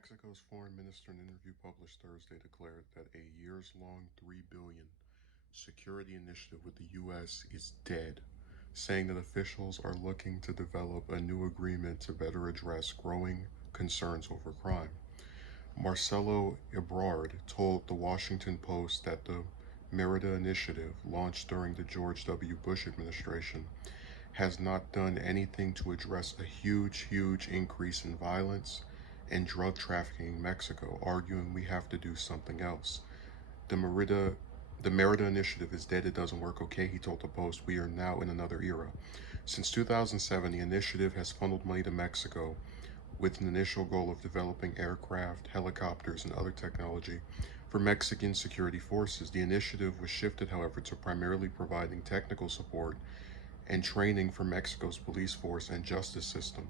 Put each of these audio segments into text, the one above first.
Mexico's foreign minister in an interview published Thursday declared that a years-long $3 billion security initiative with the U.S. is dead, saying that officials are looking to develop a new agreement to better address growing concerns over crime. Marcelo Ebrard told the Washington Post that the Merida Initiative, launched during the George W. Bush administration, has not done anything to address a huge increase in violence and drug trafficking in Mexico, arguing we have to do something else. The Merida Initiative is dead, it doesn't work. Okay, he told the Post, we are now in another era. Since 2007, the initiative has funneled money to Mexico with an initial goal of developing aircraft, helicopters, and other technology for Mexican security forces. The initiative was shifted, however, to primarily providing technical support and training for Mexico's police force and justice system.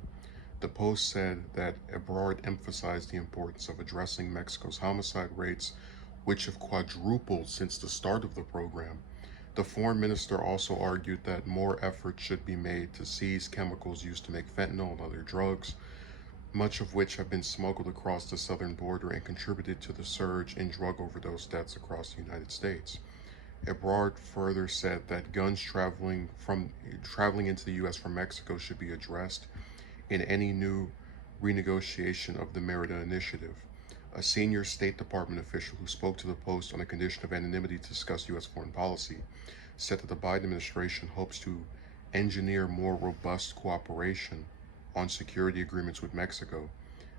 The Post said that Ebrard emphasized the importance of addressing Mexico's homicide rates, which have quadrupled since the start of the program. The foreign minister also argued that more effort should be made to seize chemicals used to make fentanyl and other drugs, much of which have been smuggled across the southern border and contributed to the surge in drug overdose deaths across the United States. Ebrard further said that guns traveling into the U.S. from Mexico should be addressed in any new renegotiation of the Merida Initiative. A senior State Department official who spoke to the Post on a condition of anonymity to discuss U.S. foreign policy said that the Biden administration hopes to engineer more robust cooperation on security agreements with Mexico.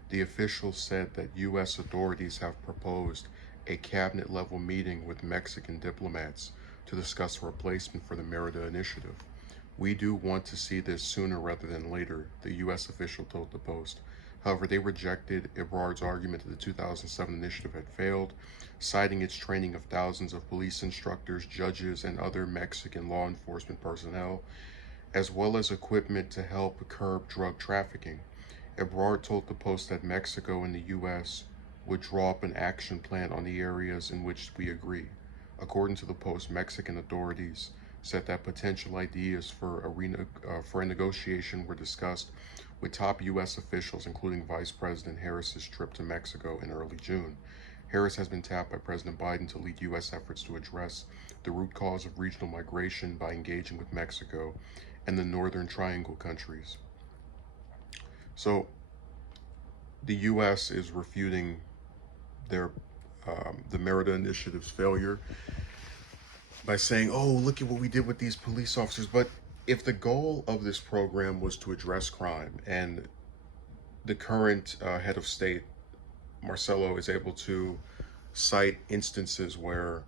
The official said that U.S. authorities have proposed a cabinet-level meeting with Mexican diplomats to discuss a replacement for the Merida Initiative. We do want to see this sooner rather than later, the U.S. official told the Post. However, they rejected Ebrard's argument that the 2007 initiative had failed, citing its training of thousands of police instructors, judges, and other Mexican law enforcement personnel, as well as equipment to help curb drug trafficking. Ebrard told the Post that Mexico and the U.S. would draw up an action plan on the areas in which we agree. According to the Post, Mexican authorities said that potential ideas for a negotiation were discussed with top U.S. officials, including Vice President Harris's trip to Mexico in early June. Harris has been tapped by President Biden to lead U.S. efforts to address the root cause of regional migration by engaging with Mexico and the Northern Triangle countries. So, the U.S. is refuting the Merida Initiative's failure by saying, oh, look at what we did with these police officers. But if the goal of this program was to address crime, and the current head of state, Marcelo, is able to cite instances where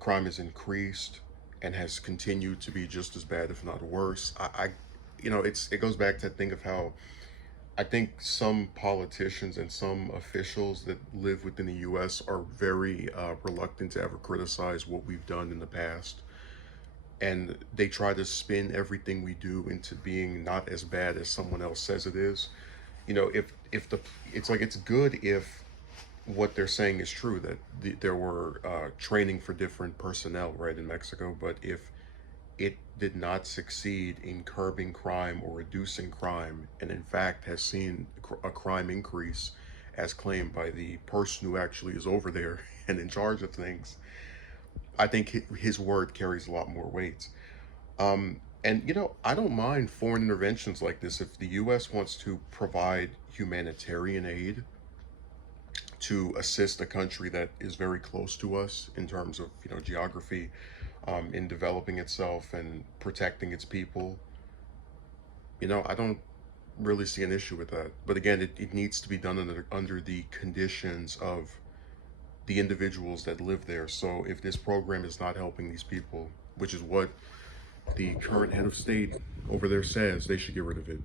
crime has increased and has continued to be just as bad, if not worse, it goes back to that thing of how I think some politicians and some officials that live within the U.S. are very reluctant to ever criticize what we've done in the past. And they try to spin everything we do into being not as bad as someone else says it is. It's good if what they're saying is true, that there were training for different personnel, right, in Mexico, but if it did not succeed in curbing crime or reducing crime, and in fact has seen a crime increase as claimed by the person who actually is over there and in charge of things, I think his word carries a lot more weight. And I don't mind foreign interventions like this. If the U.S. wants to provide humanitarian aid to assist a country that is very close to us in terms of geography, in developing itself and protecting its people, I don't really see an issue with that. But again, it needs to be done under the conditions of the individuals that live there. So if this program is not helping these people, which is what the current head of state over there says, they should get rid of it.